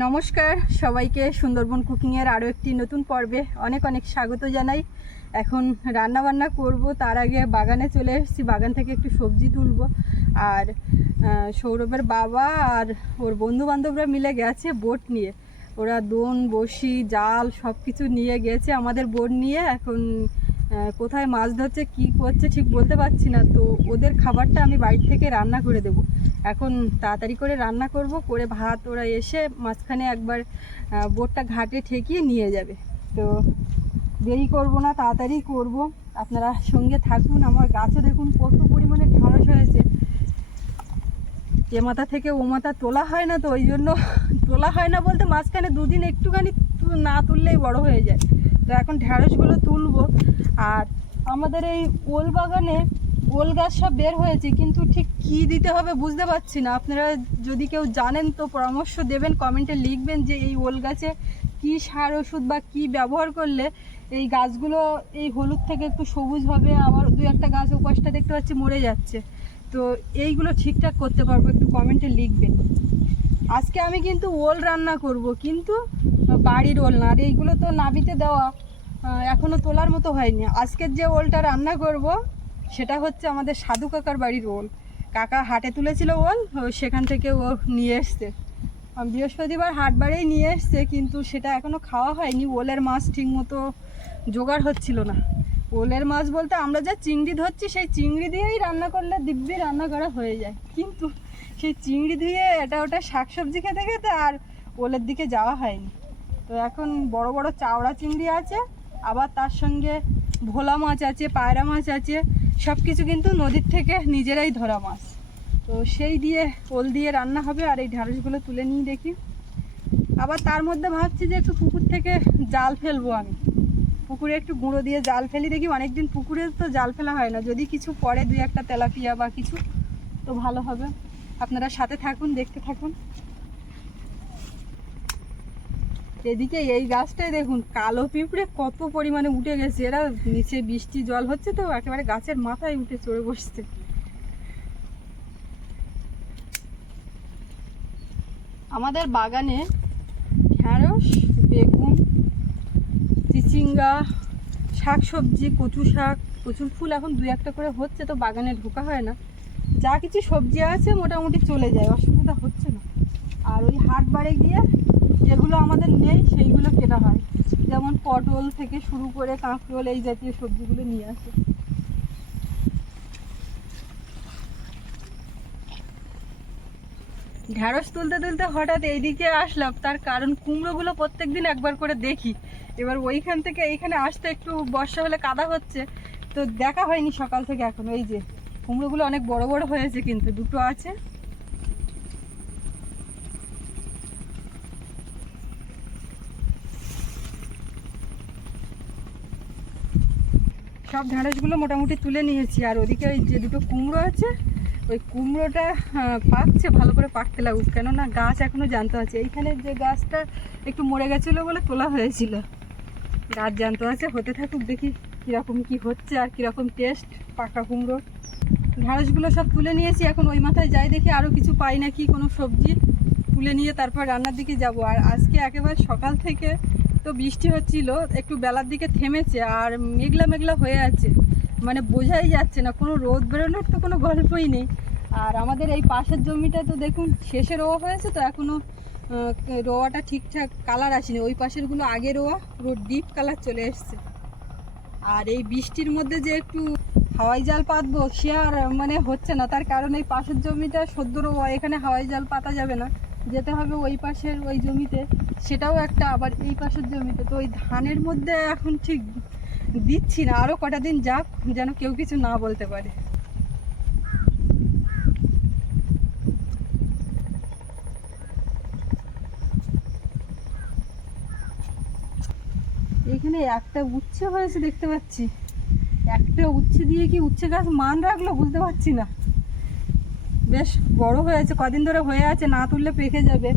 নমস্কার, সবাইকে সুন্দরবন কুকিংয়ের আরও একটি নতুন পর্বে অনেক অনেক স্বাগত জানাই। এখন রান্না বান্না করব, তার আগে বাগানে চলে এসেছি, বাগান থেকে একটু সবজি তুলব। আর সৌরভের বাবা আর ওর বন্ধু বান্ধবরা মিলে গেছে বোট নিয়ে। ওরা দোন, বসি, জাল সব কিছু নিয়ে গেছে আমাদের বোট নিয়ে। এখন কোথায় মাছ ধরছে, কি করছে ঠিক বলতে পারছি না। তো ওদের খাবারটা আমি বাড়ি থেকে রান্না করে দেব। এখন তাড়াতাড়ি করে রান্না করব, করে ভাত ওরা এসে মাঝখানে একবার বোটটা ঘাটে ঠেকিয়ে নিয়ে যাবে। তো দেরি করব না, তাড়াতাড়ি করব। আপনারা সঙ্গে থাকুন, আমার গাছে দেখুন কত পরিমাণে ঢাঁড়স হয়েছে। এ মাথা থেকে ও মাথা তোলা হয় না, তো ওই জন্য তোলা হয় না বলতে মাঝখানে দুদিন একটুখানি না তুললেই বড় হয়ে যায়। তো এখন ঢ্যাঁড়সগুলো তুলবো। আর আমাদের এই ওল বাগানে ওল গাছ সব বের হয়েছে, কিন্তু ঠিক কি দিতে হবে বুঝতে পারছি না। আপনারা যদি কেউ জানেন তো পরামর্শ দেবেন, কমেন্টে লিখবেন যে এই ওল গাছে কি সার ওষুধ বা কি ব্যবহার করলে এই গাছগুলো এই হলুদ থেকে একটু সবুজ হবে। আবার দু একটা গাছ ওপাশটা দেখতে পাচ্ছি মরে যাচ্ছে। তো এইগুলো ঠিকঠাক করতে পারব, একটু কমেন্টে লিখবেন। আজকে আমি কিন্তু ওল রান্না করব কিন্তু বাড়ির ওল না। আর এইগুলো তো নাবিতে দেওয়া আহ, এখনও তোলার মতো হয়নি। আজকের যে ওলটা রান্না করব সেটা হচ্ছে আমাদের সাধু কাকার বাড়ির ওল। কাকা হাটে তুলেছিল ওল সেখান থেকে ও নিয়ে এসছে। বৃহস্পতিবার হাট বাড়েই নিয়ে এসছে কিন্তু সেটা এখনও খাওয়া হয়নি। ওলের মাছ ঠিক মতো জোগাড় হচ্ছিল না। ওলের মাছ বলতে আমরা যা চিংড়ি ধরছি, সেই চিংড়ি দিয়েই রান্না করলে দিব্যি রান্না করা হয়ে যায়। কিন্তু সেই চিংড়ি দিয়ে এটা ওটা শাকসবজি খেতে খেতে আর ওলের দিকে যাওয়া হয়নি। তো এখন বড় বড় চাওড়া চিংড়ি আছে, আবার তার সঙ্গে ভোলা মাছ আছে, পায়রা মাছ আছে সব কিছু কিন্তু নদীর থেকে নিজেরাই ধরা মাছ। তো সেই দিয়ে ওল দিয়ে রান্না হবে, আর এই ঢ্যাঁড়সগুলো তুলে নিয়ে দেখি। আবার তার মধ্যে ভাবছি যে একটু পুকুর থেকে জাল ফেলব আমি। পুকুরে একটু গুঁড়ো দিয়ে জাল ফেলি, দেখি অনেকদিন পুকুরে তো জাল ফেলা হয় না। যদি কিছু পরে দুই একটা তেলাপিয়া বা কিছু, তো ভালো হবে। আপনারা সাথে থাকুন, দেখতে থাকুন। এদিকে এই গাছটায় দেখুন, কালো পিঁপড়ে কত পরিমাণে উঠে গেছে। এরা নিচে বৃষ্টি, জল হচ্ছে তো, একেবারে গাছের মাথায় উঠে চড়ে বসছে। আমাদের বাগানে ঢ্যাঁড়স, বেগুন চিচিঙ্গা শাক সবজি কচু শাক কচুর ফুল এখন দু একটা করে হচ্ছে তো বাগানে ঢোকা হয় না। যা কিছু সবজি আছে মোটামুটি চলে যায়, অসুবিধা হচ্ছে না। আর ওই হাট বাড়ে গিয়ে যেগুলো আমাদের নেই সেইগুলো কেনা হয়। যেমন পটল থেকে শুরু করে কাঁকরোল এই জাতীয় সবজিগুলো নিয়ে আসে। ঢ্যাঁড়স তুলতে তুলতে হঠাৎ এইদিকে আসলাম, তার কারণ কুমড়োগুলো প্রত্যেকদিন একবার করে দেখি। এবার ওইখান থেকে এইখানে আসতে একটু বর্ষা হলে কাদা হচ্ছে। তো দেখা হয়নি সকাল থেকে এখন ওই যে কুমড়োগুলো অনেক বড় বড় হয়েছে কিন্তু, দুটো আছে। সব ঢ্যাঁড়সগুলো মোটামুটি তুলে নিয়েছি, আর ওদিকে ওই যে দুটো কুমড়ো আছে, ওই কুমড়োটা পাকছে, ভালো করে পাকতে লাগুক, কেননা গাছ এখনও জানতে আছে এইখানে যে গাছটা একটু মরে গেছিল বলে তোলা হয়েছিল। গাছ জানতে আছে, হতে থাকুক, দেখি কীরকম কি হচ্ছে আর কীরকম টেস্ট পাকা কুমড়ো। ঢ্যাঁড়সগুলো সব তুলে নিয়েছি, এখন ওই মাথায় যাই দেখি আরও কিছু পাই নাকি, কোনো সবজি তুলে নিয়ে তারপর রান্নার দিকে যাব। আর আজকে একেবারে সকাল থেকে তো বৃষ্টি হচ্ছিল, একটু বেলার দিকে থেমেছে আর মেঘলা মেঘলা হয়ে আছে। মানে বোঝাই যাচ্ছে না, কোনো রোদ বেরোনোর তো কোনো গল্পই নেই। আর আমাদের এই পাশের জমিটা তো দেখুন, শেষের ও হয়েছে তো এখনও রোয়াটা ঠিকঠাক কালার আসেনি। ওই পাশেরগুলো আগে রোয়া, পুরো ডিপ কালার চলে এসছে। আর এই বৃষ্টির মধ্যে যে একটু হাওয়াই জাল পাতবো, সে আর মানে হচ্ছে না। তার কারণ এই পাশের জমিটা সদ্য রোয়া, এখানে হাওয়াই জাল পাতা যাবে না। যেতে হবে ওই পাশের ওই জমিতে, সেটাও একটা, আবার এই পাশের জমিতে। তো ওই ধানের মধ্যে এখন ঠিক দিচ্ছি না। আরও কটা দিন যাক, যেন কেউ কিছু না বলতে পারে। এখানে একটা উচ্ছে হয়েছে দেখতে পাচ্ছি। একটা উচ্ছে দিয়ে কি উচ্ছে গাছ মান রাখল বুঝতে পারছি না। বেশ বড় হয়েছে, কদিন ধরে হয়ে আছে, না তুললে পেকে যাবে।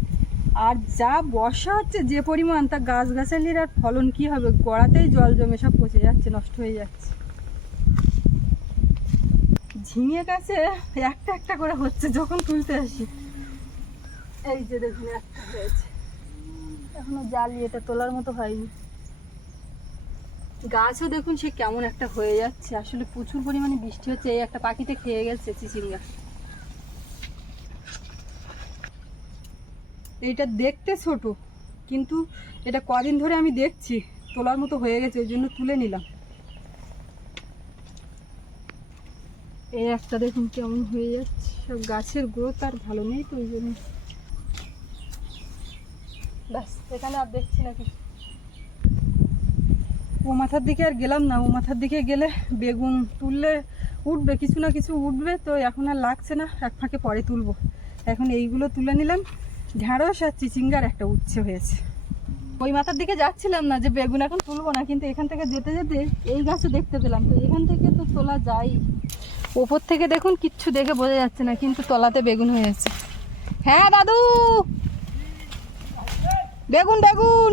আর যা বর্ষা হচ্ছে, যে পরিমাণ, তা গাছ গাছালির আর ফলন কি হবে? গোড়াতেই জল জমে, সব পচে যাচ্ছে, নষ্ট হয়ে যাচ্ছে। ঝিঙে গাছে একটা একটা করে হচ্ছে, যখন তুলতে আসি। এই যে দেখুন, একটা হয়েছে। এখনও জ্বালিয়েটা তোলার মতো হয়নি। গাছও দেখুন সে কেমন একটা হয়ে যাচ্ছে। আসলে প্রচুর পরিমাণে বৃষ্টি হচ্ছে, এই একটা পাখিতে খেয়ে গেছে চিচিঙ্গা। এইটা দেখতে ছোট, কিন্তু এটা কদিন ধরে আমি দেখছি, তোলার মতো হয়ে গেছে ওই জন্য তুলে নিলাম। এই একটা দেখুন কেমন হয়ে যাচ্ছে, সব গাছের গ্রোথ আর ভালো নেই তো ওই জন্য। ব্যাস, এখানে আর দেখছি না কিছু। ও মাথার দিকে আর গেলাম না ও মাথার দিকে গেলে বেগুন তুললে উঠবে, কিছু না কিছু উঠবে, তো এখন আর লাগছে না, এক ফাঁকে পরে তুলবো। এখন এইগুলো তুলে নিলাম, ঢ্যাঁড়স আর চিচিঙ্গার একটা উচ্ছে হয়েছে। ওই মাথার দিকে যাচ্ছিলাম না যে বেগুন এখন তুলবো না, কিন্তু এখান থেকে যেতে যেতে এই গাছও দেখতে পেলাম, তো এখান থেকে তো তোলা যায় ওপর থেকে দেখুন, কিচ্ছু দেখে বোঝা যাচ্ছে না, কিন্তু তলাতে বেগুন হয়েছে। হ্যাঁ দাদু! বেগুন বেগুন!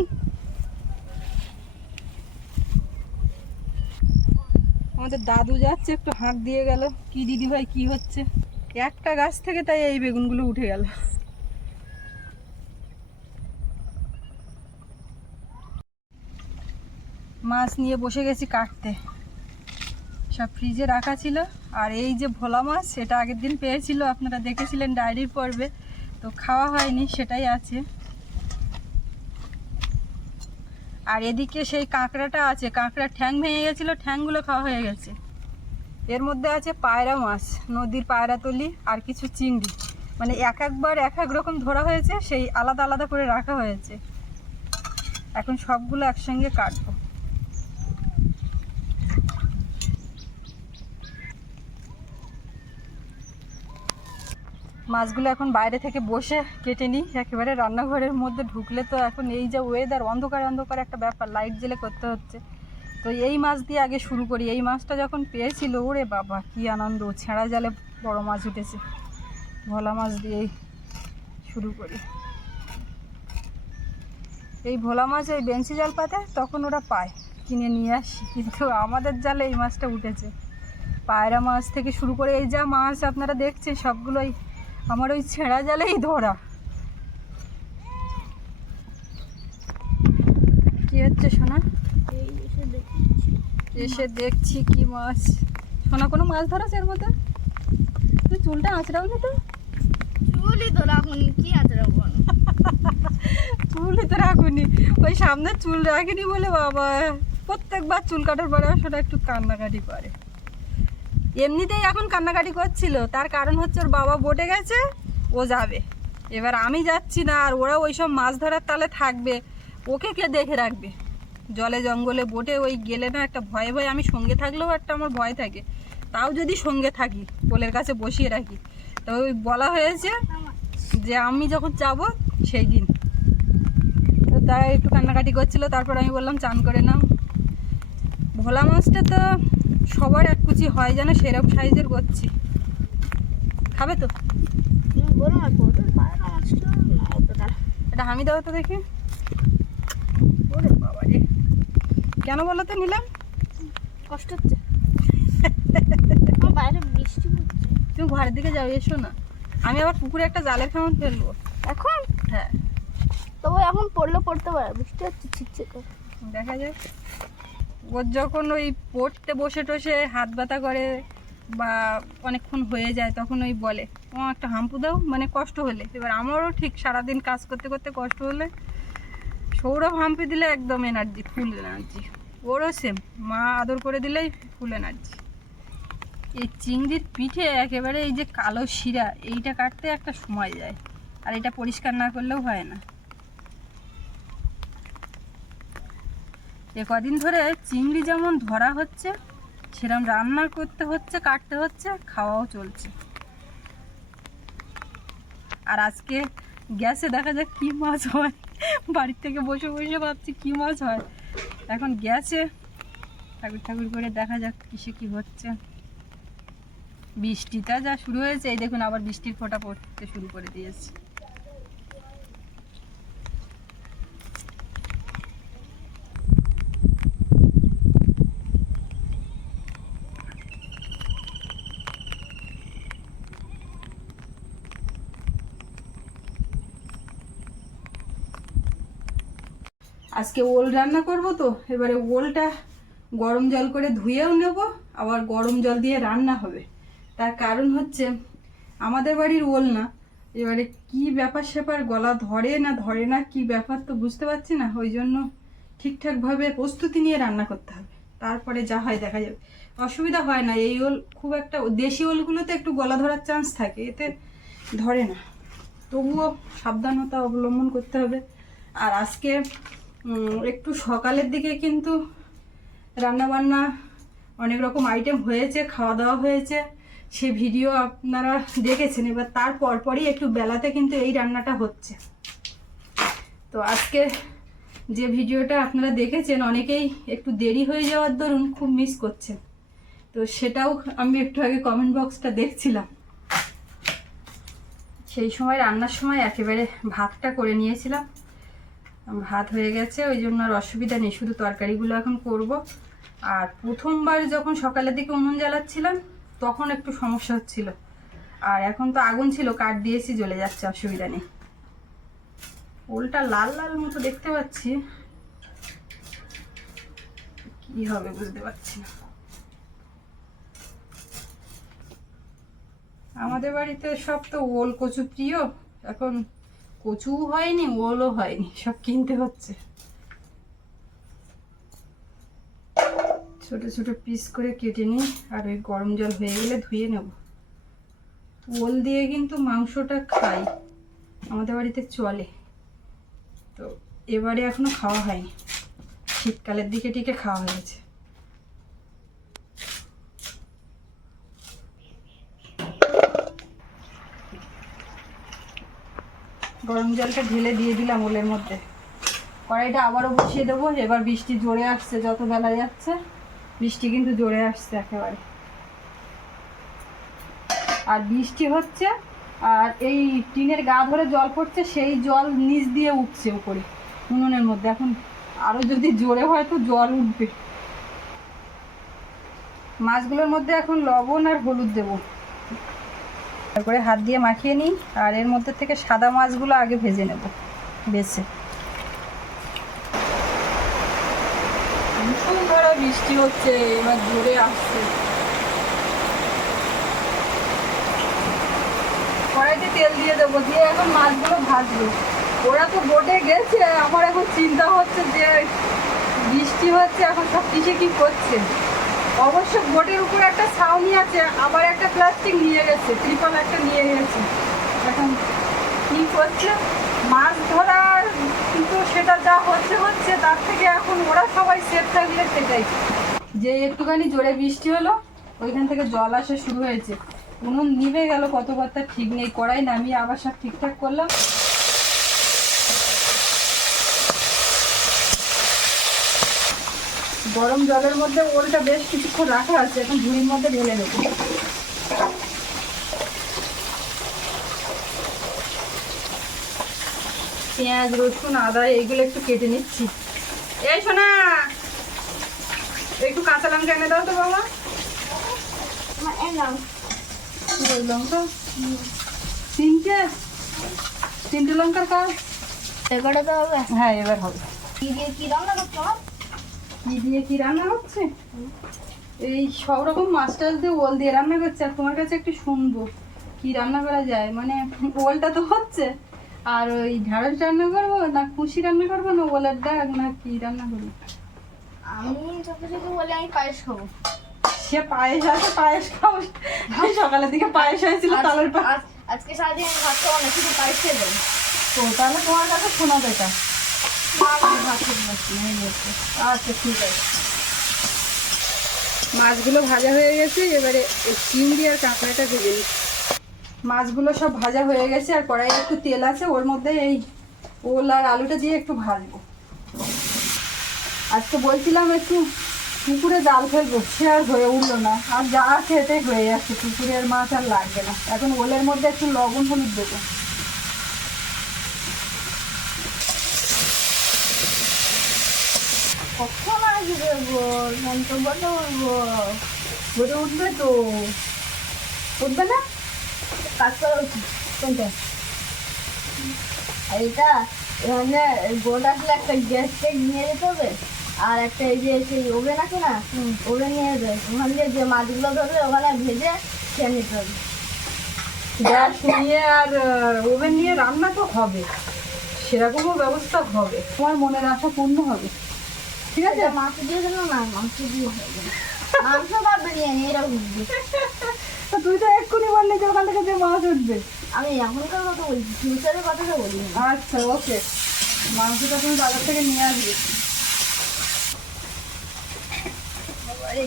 আমাদের দাদু যাচ্ছে, একটু হাঁক দিয়ে গেল, কি দিদি ভাই, কি হচ্ছে? একটা গাছ থেকে তাই এই বেগুনগুলো উঠে গেল। মাছ নিয়ে বসে গেছি কাটতে। সব ফ্রিজে রাখা ছিল, আর এই যে ভোলা মাছ, সেটা আগের দিন পেয়েছিল, আপনারা দেখেছিলেন ডায়েরির পর্বে। তো খাওয়া হয়নি, সেটাই আছে। আর এদিকে সেই কাঁকড়াটা আছে, কাঁকড়ার ঠ্যাং ভেঙে গেছিল, ঠ্যাংগুলো খাওয়া হয়ে গেছে। এর মধ্যে আছে পায়রা মাছ, নদীর পায়রা তলি আর কিছু চিংড়ি। মানে এক একবার এক এক রকম ধরা হয়েছে, সেই আলাদা আলাদা করে রাখা হয়েছে। এখন সবগুলো একসঙ্গে কাটবো। মাছগুলো এখন বাইরে থেকে বসে কেটে নিই। একেবারে রান্নাঘরের মধ্যে ঢুকলে তো এখন এই যে ওয়েদার অন্ধকার অন্ধকার একটা ব্যাপার লাইট জেলে করতে হচ্ছে। তো এই মাছ দিয়ে আগে শুরু করি। এই মাছটা যখন পেয়েছিল, ওরে বাবা, কি আনন্দ, ছেঁড়া জালে বড় মাছ উঠেছে। ভোলা মাছ দিয়েই শুরু করি। এই ভোলা মাছ এই বেঞ্চি জাল পাতে তখন ওরা পায়, কিনে নিয়ে আসি। কিন্তু আমাদের জালে এই মাছটা উঠেছে। পায়রা মাছ থেকে শুরু করে এই যা মাছ আপনারা দেখছেন, সবগুলোই আমার ওই ছেঁড়া জালেই ধরা। কি হচ্ছে সোনা? এসে দেখছি কি মাছ। সোনা কোনো মাছ ধরেছে এর মধ্যে? তুই চুলটা আঁচড়াও না তো? চুলই তো রাখুনি কি রাখুন চুলই তো রাখুনি। ওই সামনে চুল রাখিনি বলে বাবা। প্রত্যেকবার চুল কাটার পরে সেটা একটু কান্নাকাটি করে। এমনিতেই এখন কান্নাকাটি করছিল। তার কারণ হচ্ছে ওর বাবা বোটে গেছে, ও যাবে। এবার আমি যাচ্ছি না, আর ওরা ওই সব মাছ ধরার তালে থাকবে। ওকে কে দেখে রাখবে? জলে জঙ্গলে বোটে ওই গেলে না একটা ভয়ে ভয়ে আমি সঙ্গে থাকলেও একটা আমার ভয় থাকে। তাও যদি সঙ্গে থাকি পোলের কাছে বসিয়ে রাখি। তো ওই বলা হয়েছে যে আমি যখন যাব, সেই দিন। তো তাই একটু কান্নাকাটি করছিল, তারপর আমি বললাম, চান করে নাও। ভোলা মাছটা তো সবার এক কুচি হয় যেন সেরকম সাইজের করছি। খাবে তো? এটা আমি দেবো তো দেখি। ওরে বাবা রে। কেন বলো তো নিলাম? কষ্ট হচ্ছে। বাইরে বৃষ্টি পড়ছে তুমি ঘরের দিকে যাও এসো না। আমি আবার পুকুরে একটা জালের খামন ফেলব। এখন? হ্যাঁ। তবে এখন পড়লে পড়তে পারে বৃষ্টি হচ্ছে করে দেখা যাক। ওর যখন ওই পড়তে বসে টসে হাত ব্যথা করে বা অনেকক্ষণ হয়ে যায়, তখন ওই বলে ও একটা হাম্পু দাও মানে কষ্ট হলে। এবার আমারও ঠিক সারাদিন কাজ করতে করতে কষ্ট হলে, সৌরভ হাম্পি দিলে একদম এনার্জি ফুল এনার্জি ওরও সেম মা আদর করে দিলেই ফুল এনার্জি এই চিংড়ির পিঠে একেবারে এই যে কালো শিরা, এইটা কাটতে একটা সময় যায়। আর এটা পরিষ্কার না করলেও হয় না। এ কদিন ধরে চিংড়ি যেমন ধরা হচ্ছে সেরকম রান্না করতে হচ্ছে, কাটতে হচ্ছে, খাওয়াও চলছে। আর আজকে গ্যাসে দেখা যাক কি মাছ হয়। বাড়ির থেকে বসে বসে ভাবছি কি মাছ হয়। এখন গ্যাসে ঠাকুর ঠাকুর করে দেখা যাক কিসে কি হচ্ছে। বৃষ্টিটা যা শুরু হয়েছে, এই দেখুন আবার বৃষ্টির ফোঁটা পড়তে শুরু করে দিয়েছে। আজকে ওল রান্না করব তো, এবারে ওলটা গরম জল করে ধুয়েও নেব, আবার গরম জল দিয়ে রান্না হবে। তার কারণ হচ্ছে, আমাদের বাড়ির ওল না, এবারে কি ব্যাপার স্যাপার, গলা ধরে না ধরে না, কি ব্যাপার তো বুঝতে পারছি না, ওই জন্য ঠিকঠাকভাবে প্রস্তুতি নিয়ে রান্না করতে হবে। তারপরে যা হয় দেখা যাবে। অসুবিধা হয় না, এই ওল খুব একটা, দেশি ওলগুলোতে একটু গলা ধরার চান্স থাকে, এতে ধরে না। তবুও সাবধানতা অবলম্বন করতে হবে। আর আজকে একটু সকালের দিকে কিন্তু রান্নাবান্না অনেক রকম আইটেম হয়েছে খাওয়া দাওয়া হয়েছে। সে ভিডিও আপনারা দেখেছেন। এবার তার পরপরই একটু বেলাতে কিন্তু এই রান্নাটা হচ্ছে। তো আজকে যে ভিডিওটা আপনারা দেখেছেন, অনেকেই একটু দেরি হয়ে যাওয়ার দরুন খুব মিস করছেন। তো সেটাও আমি একটু আগে কমেন্ট বক্সটা দেখছিলাম। সেই সময়, রান্নার সময় একেবারে ভাতটা করে নিয়েছিলাম। ভাত হয়ে গেছে, ওই জন্য আর অসুবিধা নেই, শুধু তরকারিগুলো এখন করব। আর প্রথমবার যখন সকালের দিকে উনুন জ্বালাচ্ছিলাম, তখন একটু সমস্যা হচ্ছিল। আর এখন তো আগুন ছিল, কাঠ দিয়েছি, জ্বলে যাচ্ছে, অসুবিধা নেই। ওলটা লাল লাল মতো দেখতে পাচ্ছি। কি হবে বুঝতে পারছি না। আমাদের বাড়িতে সব তো ওল কচু প্রিয়, এখন কচু হয়নি, ওলও হয়নি, সব কিনতে হচ্ছে। ছোট ছোট পিস করে কেটে নিই, আর ওই গরম জল হয়ে গেলে ধুয়ে নেব। ওল দিয়ে কিন্তু মাংসটা খাই, আমাদের বাড়িতে চলে। তো এবারে এখনও খাওয়া হয়নি, শীতকালের দিকে টিকে খাওয়া হয়েছে। গরম জলটা ঢেলে দিয়ে দিলাম ওলের মধ্যে। কড়াইটা আবারও বসিয়ে দেবো, এবার বৃষ্টি জোরে আসছে, যত বেলা যাচ্ছে, বৃষ্টি কিন্তু জোরে আসছে একেবারে। আর বৃষ্টি হচ্ছে, আর এই টিনের গা ধরে জল পড়ছে, সেই জল নিচ দিয়ে উঠছে উপরে, উনুনের মধ্যে। এখন আরও যদি জোরে হয় তো জল উঠবে। মাছগুলোর মধ্যে এখন লবণ আর হলুদ দেবো। তারপরে হাত দিয়ে মাখিয়ে নিই, আর এর মধ্যে থেকে সাদা মাছগুলো আগে ভেজে নেব। বেছে। ভীষণ ধরা বৃষ্টি হচ্ছে, এবার জোরে আসছে। কড়াইতে তেল দিয়ে দেবো, দিয়ে এখন মাছগুলো ভাজবো। ওরা তো বোটে গেছে, আমার এখন চিন্তা হচ্ছে যে বৃষ্টি হচ্ছে, এখন সব কিসে কি করছে? অবশ্য বোটের উপর একটা ছাউনি আছে, আবার একটা প্লাস্টিক নিয়ে গেছে ত্রিপল একটা নিয়ে গেছে। এখন কি করছে? মাছ ধরার কিন্তু সেটা যা হচ্ছে হচ্ছে, তার থেকে এখন ওরা সবাই সেফ থাকলে সেটাই। যে একটুখানি জোরে বৃষ্টি হলো, ওইখান থেকে জল আসা শুরু হয়েছে। উনুন নিভে গেল কত কথা ঠিক নেই, কড়াই নামিয়ে আবার সব ঠিকঠাক করলাম। গরম জলের মধ্যে ওলটা বেশ কিছুক্ষণ রাখা আছে এখন ঝুড়ির মধ্যে ঢেলে দেবো পেঁয়াজ রসুন আদা এইগুলো একটু কেটে নিচ্ছি। এই শোনা একটু কাঁচা লঙ্কা এনে দাও তো বাবা। লঙ্কা? তিনটে? তিনটে লঙ্কার কাজ? এবারে তো হবে। হ্যাঁ এবার হবে। কি দিয়ে কি রান্না করছ? আমার? কি দিয়ে কি রান্না হচ্ছে? এই সব রকম মাছ টাছ দিয়ে ওল দিয়ে রান্না করছে আর তোমার কাছে একটু শুনব কি রান্না করা যায়। মানে ওলটা তো হচ্ছে আর ওই ঢেঁড়স রান্না করব না কুশি রান্না করব না ওলের ডাক না কি রান্না করব? আমি তোকে যদি বলে আমি পায়েস খাব। সে পায়েস আছে পায়েস খাব। সকালের দিকে পায়েস হয়েছিল তালের পায়েস আজকে সারাদিন ভাত খাব না শুধু পায়েস খেয়ে যাব। তো তাহলে তোমার কাছে শোনা বেটা আচ্ছা ঠিক আছে। মাছগুলো ভাজা হয়ে গেছে, এবারে চিংড়ি আর কাঁকড়াটা ভেজে নিই মাছগুলো সব ভাজা হয়ে গেছে, আর কড়াইয়ে একটু তেল আছে, ওর মধ্যে এই ওল আর আলুটা দিয়ে একটু ভাজবো। আজকে বলছিলাম একটু পুকুরে জাল ফেলব সে আর হয়ে উঠল না। আর যা এটাই হয়ে যাচ্ছে পুকুরের মাছ আর লাগবে না। এখন ওলের মধ্যে একটু লবণ হলুদ দেবো কখন আসবে গো মন্তব্যটা বলব ভরে উঠবে তো। উঠবে না? কাজ করা উচিত কোনটা আর এটা এখানে বোট আসলে একটা গ্যাস টেক নিয়ে যেতে হবে। আর একটা এই যে সেই ওভেন আছে না ওভেন নিয়ে যেতে ওখান দিয়ে যে মাছগুলো ধরবে ওখানে ভেজে খেয়ে নিতে হবে। গ্যাস নিয়ে আর ওভেন নিয়ে রান্না তো হবে। সেরকমও ব্যবস্থা হবে। তোমার মনের আশা পূর্ণ হবে। ঠিক আছে? মাংস দিয়ে দিল না মাংস দিয়ে হয়ে যাবে। মাংস বা বিরিয়ানি এরকম তো তুই তো এক্ষুনি বললি যে ওখান থেকে যে মাছ উঠবে। আমি এখনকার কথা বলছি ফিউচারের কথাটা বলি আচ্ছা ওকে। মাংসটা তুমি বাজার থেকে নিয়ে আসবে।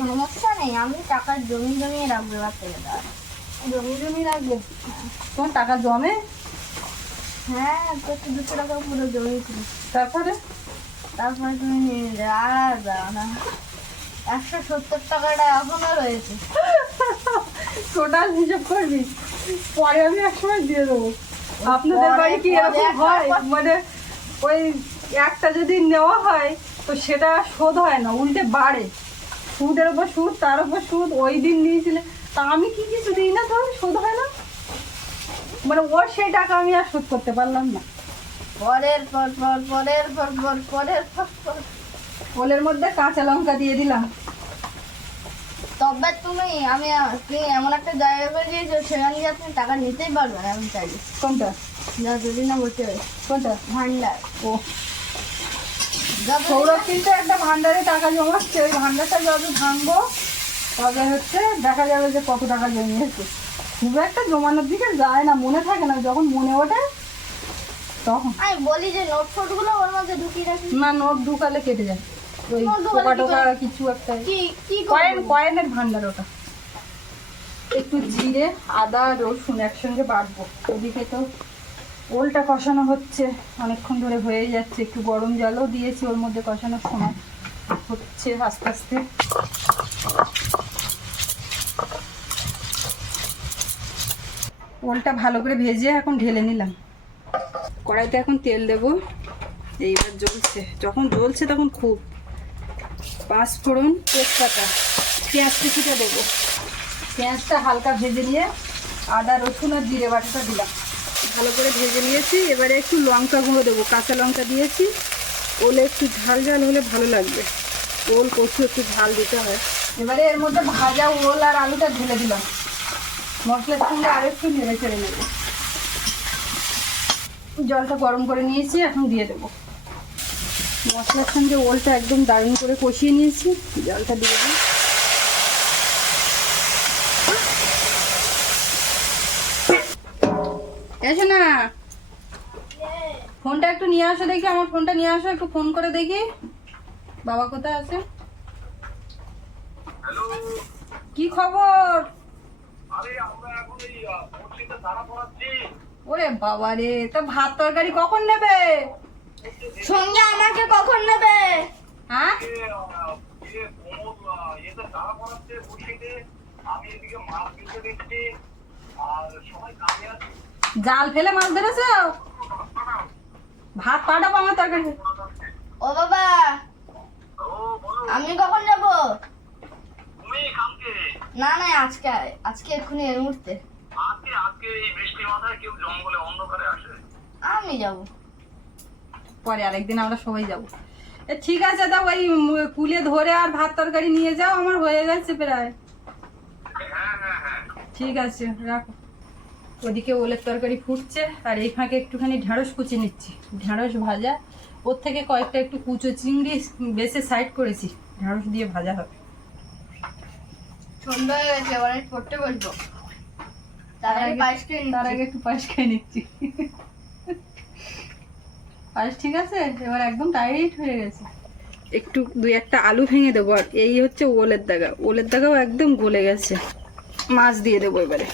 সমস্যা নেই আমি টাকা জমি জমিয়ে রাখব এবার থেকে জমি জমি রাখবে? তোমার টাকা জমে? হ্যাঁ তো দুশো টাকা পুরো জমি। তারপরে? তারপরে তুমি নিয়ে নিলে আর দাও না। একশো সত্তর টাকাটা এখনও রয়েছে। টোটাল হিসাব করবি। পরে আমি একসময় দিয়ে দেবো। আপনাদের বাড়ি কি এরকম হয়? মানে ওই একটা যদি নেওয়া হয় তো সেটা শোধ হয় না উল্টে বাড়ে। সুদের উপর সুদ তার উপর সুদ ওই দিন নিয়েছিলে। তা আমি কি কিছু দিই না তো শোধ হয় না? মানে ওর সেই টাকা আমি আর শোধ করতে পারলাম না। পরের পর পর পরের পর পর পরের পর পর। ওলের মধ্যে কাঁচা লঙ্কা দিয়ে দিলাম। তবে তুমি আমি তুমি এমন একটা জায়গা করে দিয়েছ সেখানে গিয়ে আপনি টাকা নিতেই পারবেন না আমি চাইলে কোনটা? যতদিন না বসে হয় কোনটা? ভান্ডার। ও। সৌরভ কিন্তু একটা ভান্ডারে টাকা জমাচ্ছে। ওই ভান্ডারটা যত ভাঙবো তবে হচ্ছে দেখা যাবে যে কত টাকা জমিয়েছে। খুব একটা জমানোর দিকে যায় না মনে থাকে না যখন মনে ওঠে তখন? আমি বলি যে নোট ফোটগুলো ওর মধ্যে ঢুকিয়ে রাখি। না নোট ঢুকালে কেটে যায়। ওই টোকা টোকা কিছু একটা। কি কি কয়েন কয়েনের ভান্ডার ওটা। একটু জিরে আদা রসুন একসঙ্গে বাটবো। ওদিকে তো ওলটা কষানো হচ্ছে। অনেকক্ষণ ধরে হয়ে যাচ্ছে। একটু গরম জলও দিয়েছি ওর মধ্যে কষানোর সময়। হচ্ছে আস্তে আস্তে। ওলটা ভালো করে ভেজে এখন ঢেলে নিলাম। কড়াইতে এখন তেল দেবো। এইবার জ্বলছে। যখন জ্বলছে তখন খুব। পাঁচ ফোড়ন তেজপাতা। পেঁয়াজ কুচিটা দেবো? পেঁয়াজটা হালকা ভেজে নিয়ে আদা, রসুন আর জিরে বাটাটা দিলাম। ভালো করে ভেজে নিয়েছি। এবারে একটু লঙ্কা গুঁড়ো দেবো। কাঁচা লঙ্কা দিয়েছি। ওলে একটু ঝাল ঝাল হলে ভালো লাগবে। ওল, কচু একটু ঝাল দিতে হয়। এবারে এর মধ্যে ভাজা ওল আর আলুটা ঢেলে দিলাম। মশলার সঙ্গে আর একটু নেড়ে চেড়ে নেব। জলটা গরম করে নিয়েছি এখন দিয়ে দেবো। মশলার সঙ্গে ওলটা একদম দারুণ করে কষিয়ে নিয়েছি। জলটা দিয়ে দিই। এসো না ফোনটা একটু নিয়ে আসো দেখি আমার ফোনটা নিয়ে আসো একটু ফোন করে দেখি। বাবা কোথায় আছে? কি খবর? ওরে বাবা রে তো ভাত তরকারি কখন নেবে? সঙ্গে আমাকে কখন নেবে? হ্যাঁ? জাল ফেলে মাছ ধরেছো? ভাত পাঠাবো আমার তরকারি। ও বাবা আমি কখন যাব না না আজকে আজকে এক্ষুনি এর মুহূর্তে। আমি যাব। পরে আরেকদিন আমরা সবাই যাব। ঠিক আছে তা ওই কুলে ধরে আর ভাত তরকারি নিয়ে যাও আমার হয়ে গেছে প্রায়। ঠিক আছে রাখো। ওদিকে ওলের তরকারি ফুটছে আর এই ফাঁকে একটুখানি ঢ্যাঁড়স কুচি নিচ্ছি। ঢ্যাঁড়স ভাজা ওর থেকে কয়েকটা একটু কুচো চিংড়ি বেছে সাইড করেছি ঢ্যাঁড়স দিয়ে ভাজা হবে। সন্ধ্যা হয়ে গেছে এবার আমি পড়তে বসবো। তার আগে পায়েস খেয়ে তার আগে একটু পায়েস খেয়ে নিচ্ছি। পায়েস ঠিক আছে? এবার একদম টাইট হয়ে গেছে। একটু দুই একটা আলু ভেঙে দেবো আর এই হচ্ছে ওলের দাগা। ওলের দাগাও একদম গলে গেছে। মাছ দিয়ে দেবো এবারে।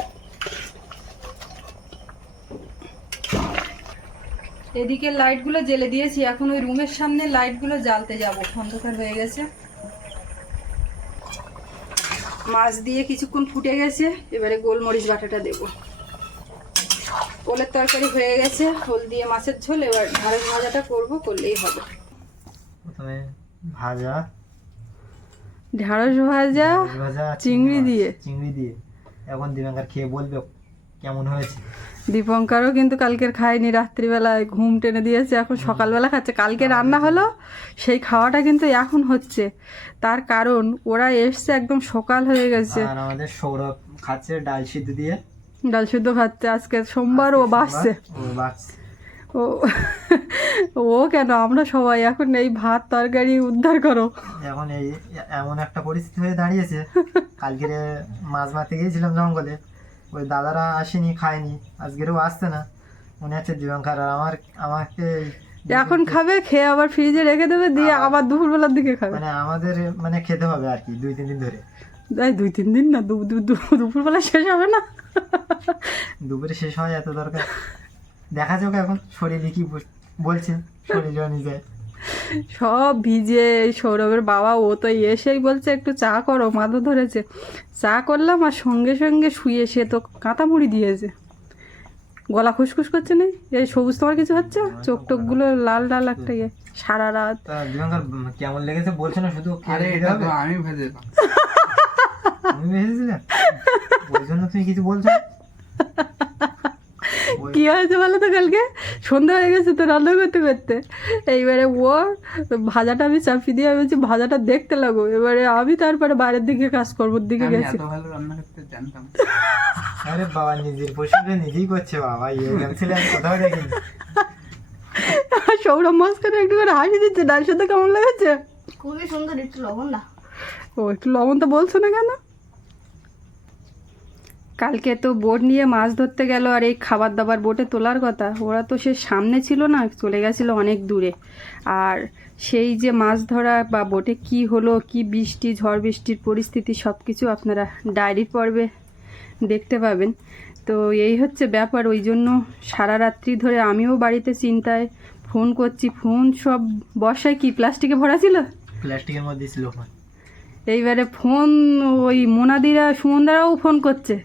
এদিকে লাইটগুলো জ্বেলে দিয়েছি। এখন ওই রুমের সামনে লাইটগুলো জ্বালতে যাব। অন্ধকার হয়ে গেছে। মাছ দিয়ে কিছুক্ষণ ফুটে গেছে এবারে গোলমরিচ বাটাটা দেবো। ওলের তরকারি হয়ে গেছে হোল দিয়ে মাছের ঝোল এবার ঢাড়স ভাজাটা করব করলেই হবে। প্রথমে ভাজা। ঢাড়স ভাজা ভাজা চিংড়ি দিয়ে। চিংড়ি দিয়ে। এখন দিবেঙ্কার খেয়ে বলবে কেমন হয়েছে। দীপঙ্করও কিন্তু কালকের খায়নি রাত্রিবেলায় ঘুম টেনে দিয়েছে এখন সকালবেলা খাচ্ছে। কালকে রান্না হলো সেই খাওয়াটা কিন্তু এখন হচ্ছে। তার কারণ ওরা এসছে একদম সকাল হয়ে গেছে। আর আমাদের সৌরভ খাচ্ছে ডাল সিদ্ধ দিয়ে। ডাল সিদ্ধ খাচ্ছে আজকে সোমবার ও বাসছে। ও ও কেন? আমরা সবাই এখন এই ভাত তরকারি উদ্ধার করো। এখন এই এমন একটা পরিস্থিতি হয়ে দাঁড়িয়েছে। কালকে মাছ মারতে গিয়েছিলাম জঙ্গলে। ওই দাদারা আসেনি খায়নি। আজকেরও আসছে না। মনে হচ্ছে দিবাঙ্কার আর আমার আমাকে এখন খাবে খেয়ে আবার ফ্রিজে রেখে দেবে দিয়ে আবার দুপুরবেলার দিকে খাবে। মানে আমাদের মানে খেতে হবে আর কি দুই তিন দিন ধরে। এই দুই তিন দিন না দুপুরবেলা শেষ হবে না। দুপুরে শেষ হয় এত দরকার। দেখা যাক এখন শরীরে কি বল- বলছে শরীরে নিজে। সব ভিজে এই সৌরভের বাবা ও তো এসেই বলছে একটু চা করো মাথা ধরেছে। চা করলাম আর সঙ্গে সঙ্গে শুয়ে সে তো কাঁথা মুড়ি দিয়েছে। গলা খুসখুস করছে না? এই সবুজ তোমার কিছু হচ্ছে? চোখ টোকগুলো লাল লাল একটা ইয়ে সারা রাত। কেমন লেগেছে বলছে না শুধু আমি তুমি ভেবেছিলে ওই জন্য তুমি কিছু বলছো কি হয়েছে বলো তো কালকে? সন্ধ্যা হয়ে গেছে তো রান্না করতে করতে। এইবারে ও ভাজাটা আমি চাপিয়ে দিয়ে আমি বলছি ভাজাটা দেখতে লাগো। এবারে আমি তারপরে বাইরের দিকে কাজ করবোর দিকে গেছি। এত ভালো রান্না করতে জানতাম আরে বাবা নিজের প্রশ্নটা নিজেই করছে বাবা। ইয়ে ছিল কোথাও দেখিনি। সৌরভ মাঝখানে একটু করে হাসি দিচ্ছে ডাল সাথে কেমন লেগেছে? খুবই সুন্দর একটু লবণ না ও একটু লবণ তো বলছো না কেন? কালকে তো বোট নিয়ে মাছ ধরতে গেল আর এই খাবার দাবার বোটে তোলার কথা। ওরা তো সে সামনে ছিল না চলে গেছিল অনেক দূরে। আর সেই যে মাছ ধরা বা বোটে কি হলো কি বৃষ্টি ঝড় বৃষ্টির পরিস্থিতি সব কিছু আপনারা ডায়েরি পর্বে দেখতে পাবেন। তো এই হচ্ছে ব্যাপার ওই জন্য সারা রাত্রি ধরে আমিও বাড়িতে চিন্তায় ফোন করছি। ফোন সব বর্ষায় কি প্লাস্টিকে ভরা ছিল? প্লাস্টিকের মধ্যে ছিল এইবারে ফোন ওই মোনাদিরা সুমনদারাও ফোন করছে।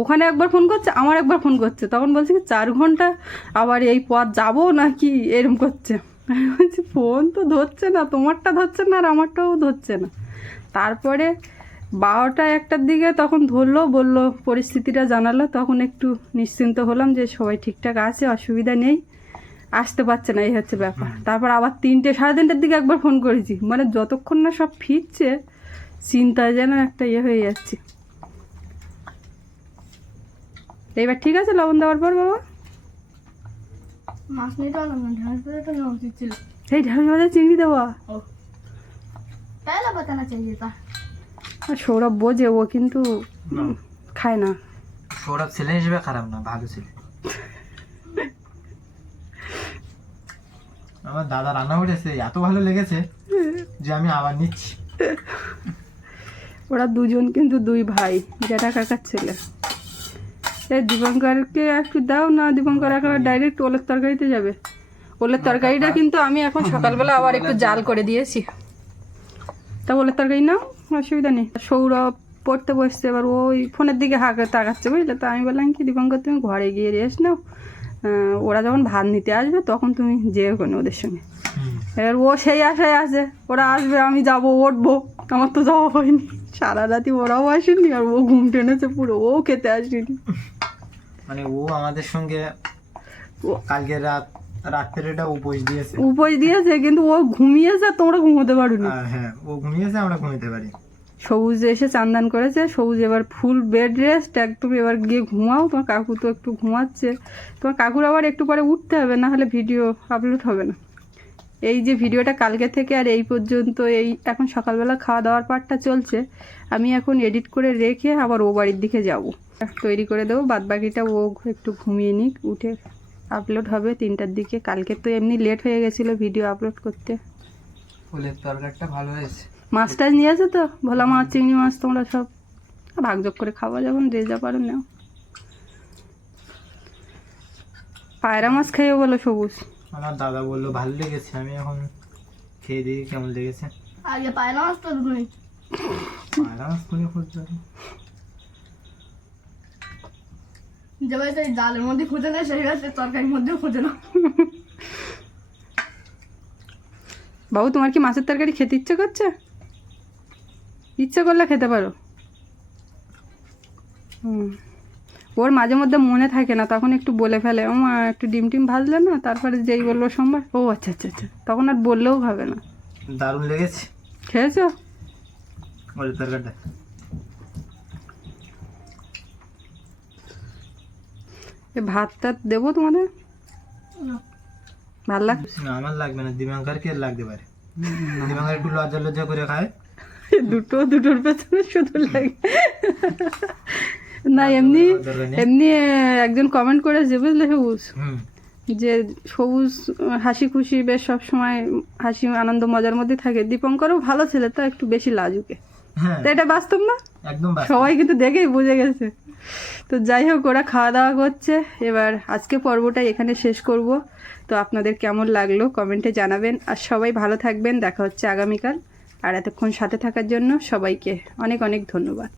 ওখানে একবার ফোন করছে আমার একবার ফোন করছে। তখন বলছে কি চার ঘণ্টা আবার এই পথ যাব নাকি এরম করছে। আমি বলছি ফোন তো ধরছে না তোমারটা ধরছে না আর আমারটাও ধরছে না। তারপরে বারোটা একটার দিকে তখন ধরলো বলল পরিস্থিতিটা জানালো। তখন একটু নিশ্চিন্ত হলাম যে সবাই ঠিকঠাক আছে অসুবিধা নেই আসতে পারছে না এই হচ্ছে ব্যাপার। তারপর আবার তিনটে সাড়ে তিনটের দিকে একবার ফোন করেছি। মানে যতক্ষণ না সব ফিরছে চিন্তায় যেন একটা ইয়ে হয়ে যাচ্ছে। এইবার ঠিক আছে লবণ দেওয়ার পর বাবা? সেই ঢেঁড়স ভাজা চিংড়ি দেওয়া তাহলে সৌরভ বোঝে ও কিন্তু খায় না। সৌরভ ছেলে হিসেবে খারাপ না ভালো ছেলে। আমার দাদা রান্না করেছে এত ভালো লেগেছে যে আমি আবার নিচ্ছি। ওরা দুজন কিন্তু দুই ভাই জ্যাঠা কাকার ছেলে। এই দীপঙ্করকে একটু দাও না দীপঙ্কর একেবারে ডাইরেক্ট ওলের তরকারিতে যাবে। ওলের তরকারিটা কিন্তু আমি এখন সকালবেলা আবার একটু জাল করে দিয়েছি। তা ওলের তরকারি নাও, অসুবিধা নেই। সৌরভ পড়তে বসছে, এবার ওই ফোনের দিকে হাঁকে তাকাচ্ছে, বুঝলে? তো আমি বললাম কি দীপঙ্কর তুমি ঘরে গিয়ে রেস্ট নাও। ওরা যখন ভাত নিতে আসবে, তখন তুমি যেও কোনো ওদের সঙ্গে। এবার ও সেই আশায় আছে ওরা আসবে আমি যাব উঠবো। আমার তো যাওয়া হয়নি। সারা রাতি ওরাও আসেনি আর ও ঘুম টেনেছে পুরো ও খেতে আসেনি। মানে ও আমাদের সঙ্গে কালকে রাত রাত্রেটা উপোস দিয়েছে। উপোস দিয়েছে কিন্তু ও ঘুমিয়েছে তোমরা ঘুমোতে পারোনি। আর হ্যাঁ ও ঘুমিয়েছে আমরা ঘুমিতে পারি সবুজ এসে চান্দান করেছে সবুজ এবার ফুল বেড রেস্ট একদম এবার গিয়ে ঘুমাও তোমার কাকু তো একটু ঘুমাচ্ছে। তোমার কাকুর আবার একটু পরে উঠতে হবে না হলে ভিডিও আপলোড হবে না। এই যে ভিডিওটা কালকে থেকে আর এই পর্যন্ত এই এখন সকালবেলা খাওয়া দাওয়ার পার্টটা চলছে আমি এখন এডিট করে রেখে আবার ও বাড়ির দিকে যাব। তৈরি করে দেবো বাদ বাকিটা ও একটু ঘুমিয়ে নিক উঠে আপলোড হবে তিনটার দিকে। কালকে তো এমনি লেট হয়ে গেছিল ভিডিও আপলোড করতে। ফুলের তরকারিটা ভালো হয়েছে। মাছ টাছ নিয়েছো তো? ভোলা মাছ চিংড়ি মাছ তোমরা সব? ভাগযোগ করে খাওয়া যখন যে যা পারো নাও। পায়রা মাছ খেয়ে বলো সবুজ। আমার দাদা বলল ভালো লেগেছে। আমি এখন খেয়ে দিই কেমন লেগেছে। আগে পায়রা মাছ তো দুগুনি পায়রা মাছ কোনে খুঁজতে যাবে সেই জালের মধ্যে খুঁজে না সেই গাছে তরকারির মধ্যেও খুঁজে না বাবু তোমার কি মাছের তরকারি খেতে ইচ্ছে করছে? ইচ্ছে করলে খেতে পারো। হুম। ওর মাঝে মধ্যে মনে থাকে না তখন একটু বলে ফেলে ও মা একটু ডিম টিম ভাজলে না? তারপরে যেই বলল সোমবার? ও আচ্ছা আচ্ছা আচ্ছা। তখন আর বললেও হবে না। দারুণ লেগেছে। খেয়েছো? তরকারিটা। এ ভাত টাত দেবো তোমাদের? ভালো লাগ? না আমার লাগবে না দিবাঙ্কার কে লাগতে পারে? দিবাঙ্কার একটু লজ্জা লজ্জা করে খায়। দুটো দুটোর পেছনে শুধু লাগে। না এমনি এমনি একজন কমেন্ট করেছে বুঝলে সবুজ। যে সবুজ হাসি খুশি বেশ সব সময় হাসি আনন্দ মজার মধ্যে থাকে। দীপঙ্করও ভালো ছেলে তো একটু বেশি লাজুকে। হ্যাঁ। তো এটা বাস্তব না? একদম সবাই কিন্তু দেখেই বুঝে গেছে। তো যাই হোক ওরা খাওয়া দাওয়া করছে। এবার আজকে পর্বটা এখানে শেষ করব। তো আপনাদের কেমন লাগল কমেন্টে জানাবেন। আর সবাই ভালো থাকবেন। দেখা হচ্ছে আগামীকাল। আর এতক্ষণ সাথে থাকার জন্য সবাইকে অনেক অনেক ধন্যবাদ।